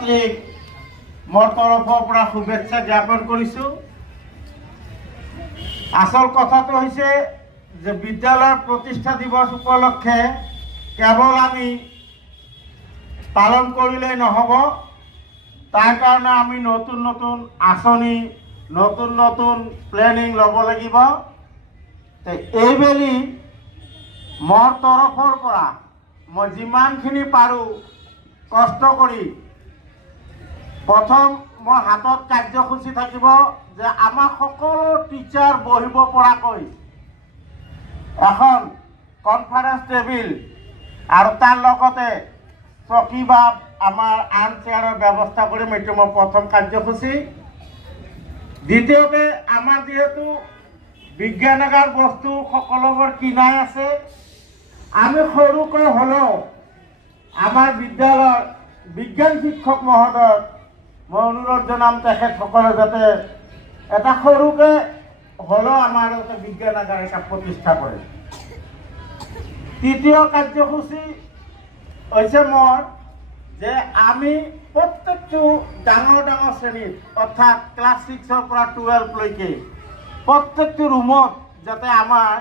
ছাত্ৰীক মোৰ তৰফৰ পৰা শুভেচ্ছা জ্ঞাপন কৰিছোঁ। আসল কথাটো হৈছে যে বিদ্যালয়ৰ প্ৰতিষ্ঠা দিৱস উপলক্ষে কেৱল আমি পালন কৰিলেই নহ'ব, তাৰ কাৰণে আমি নতুন নতুন আঁচনি নতুন নতুন প্লেনিং ল'ব লাগিব। এইবেলি মোৰ তৰফৰ পৰা মই যিমানখিনি পাৰোঁ কষ্ট কৰি প্ৰথম মোৰ হাতত কাৰ্যসূচী থাকিব যে আমাৰ সকলো টিচাৰ বহিব পৰাকৈ এখন কনফাৰেন্স টেবিল আৰু তাৰ লগতে চকী বা আমাৰ আন চেয়াৰৰ ব্যৱস্থা কৰিম। এইটো মোৰ প্ৰথম কাৰ্যসূচী। দ্বিতীয়তে আমাৰ যিহেতু বিজ্ঞানাগাৰ বস্তু সকলোবোৰ কিনাই আছে, আমি সৰুকৈ হ'লেও আমাৰ বিদ্যালয়ৰ বিজ্ঞান শিক্ষক মহোদয়ক মই অনুৰোধ জনাম তেখেতসকলে যাতে এটা সৰুকৈ হ'লেও আমাৰ এটা বিজ্ঞানাগাৰ এটা প্ৰতিষ্ঠা কৰে। তৃতীয় কাৰ্যসূচী হৈছে মোৰ যে আমি প্ৰত্যেকটো ডাঙৰ ডাঙৰ শ্ৰেণীত অৰ্থাৎ ক্লাছ 6ৰ পৰা 12লৈকে প্ৰত্যেকটো ৰুমত যাতে আমাৰ